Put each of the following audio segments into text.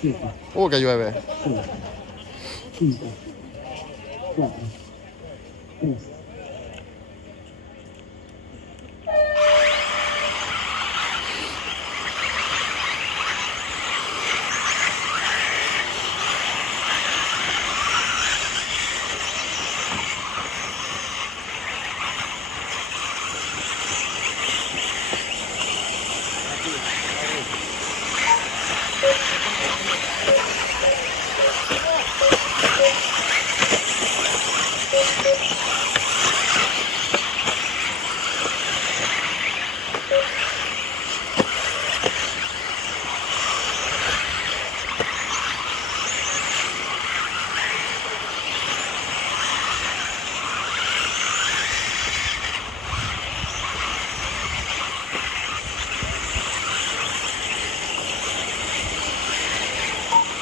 7, Que llueve. 6, 5, 4, 3.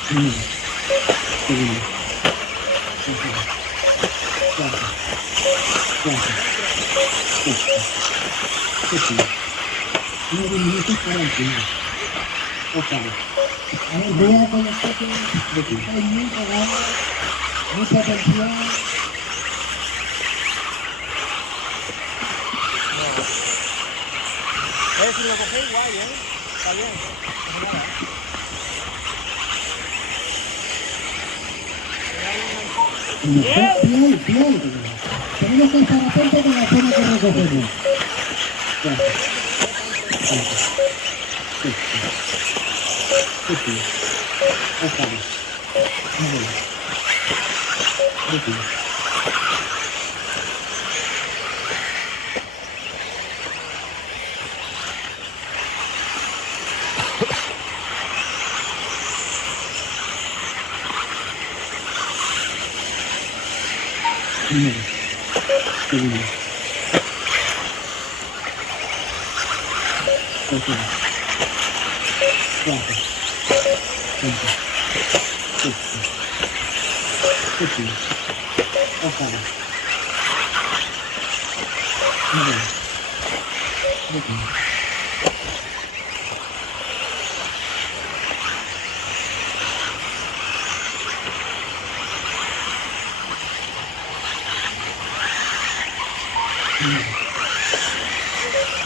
Primero, segundo, tercero, cuarto, sexto, séptimo. 9 minutos para el final. Octavo. A ver, vea con los toques de que hay mucha gana, mucha atención. Si lo cogéis, guay, está bien. No pasa nada. Bien. Tenemos que estar atentos con la zona que recogemos. Cuarto, quinto, sexto, séptimo, octavo, noveno, décimo. Primero, segundo, tercero, cuarto, quinto, sexto, séptimo, octavo, noveno, décimo. Primero,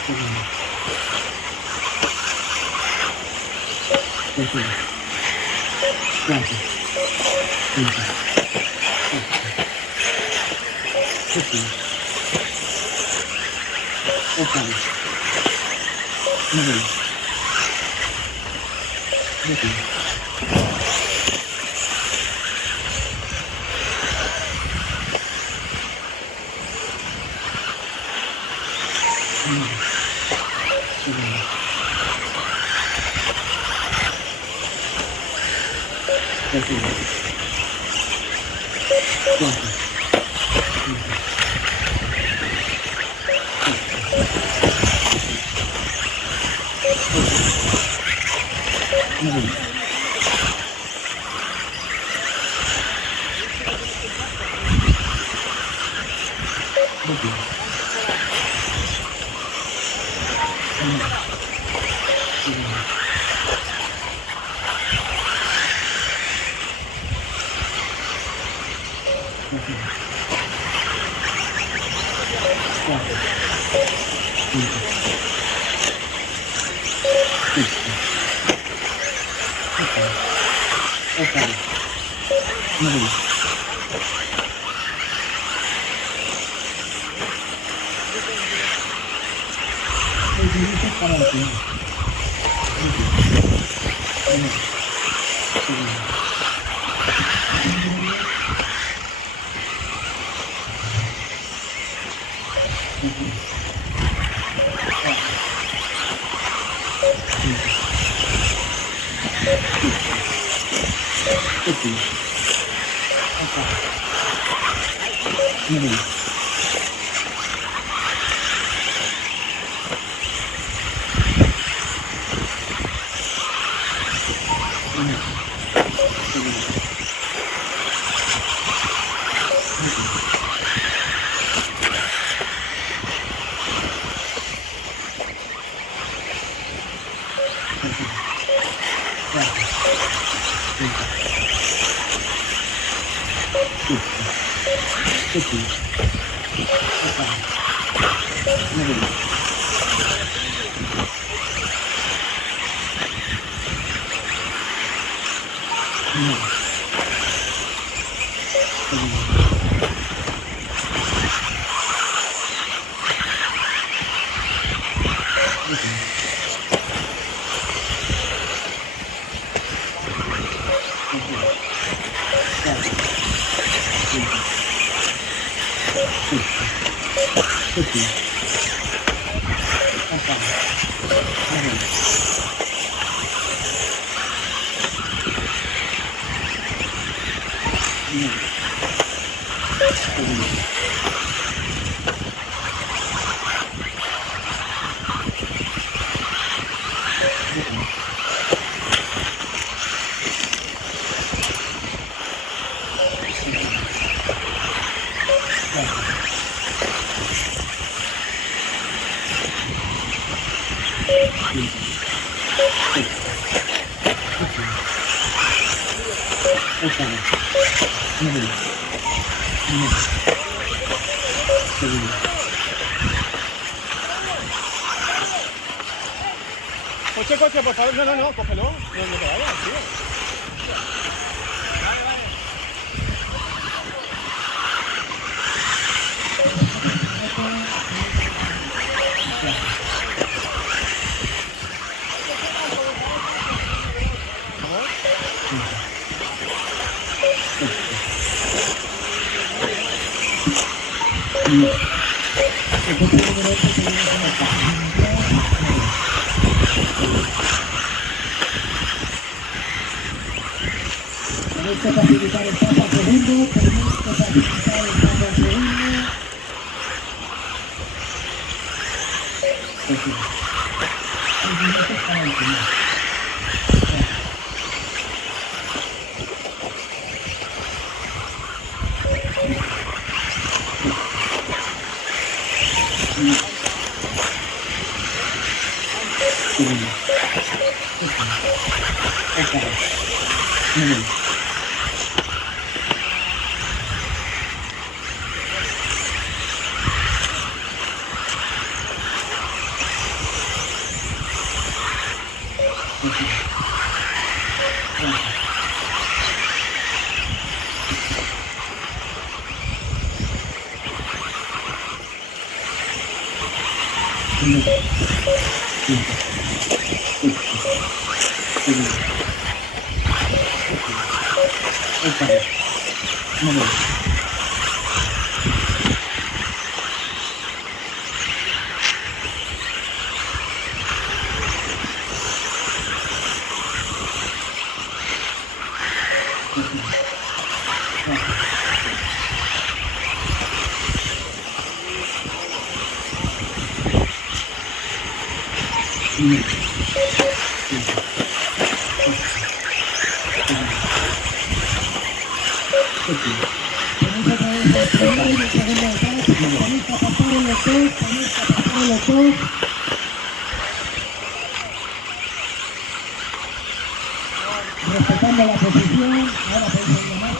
segundo, tercero, cuarto, quinto, sexto, séptimo, octavo, noveno, décimo. Primero, segundo, tercero, cuarto, quinto, sexto, noveno, décimo. Primero, segundo, tercero, cuarto, quinto, sexto, séptimo, octavo, noveno. 6 minutos para el final. Primero, segundo, tercero, cuarto, quinto, séptimo, octavo, noveno. Primero, segundo, décimo. Tercero, cuarto, City. Middle. Coche, coche, por favor. No, cógelo. No te vayas, tío. Tenéis que facilitar el paso al segundo, tenéis que facilitar el paso al segundo. Perfecto. 6 minutos para el final. Respetando la posición, ahora podéis ir más.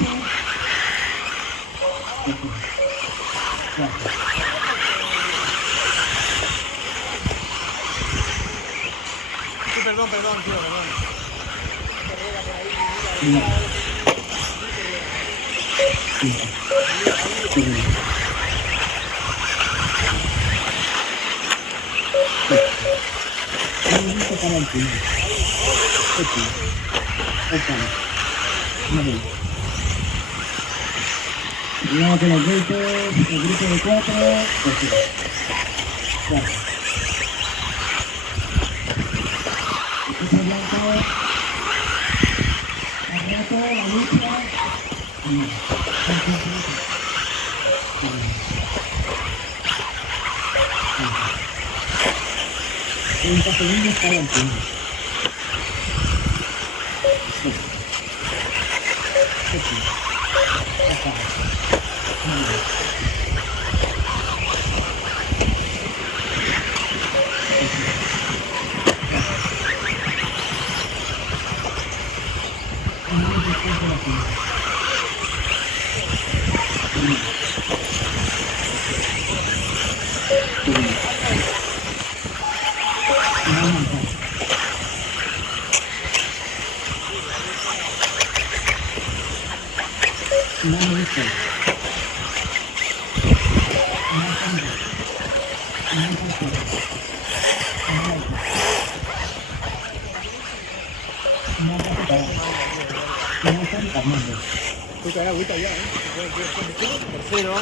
Sí, perdón, tío, perdón. Cuidado con los golpes, el grupo de 4, el piso blanco, al rato, la lucha, 30 segundos para el final. esto. Cuita ya, ¿eh? Tercero.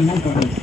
Muy correcto.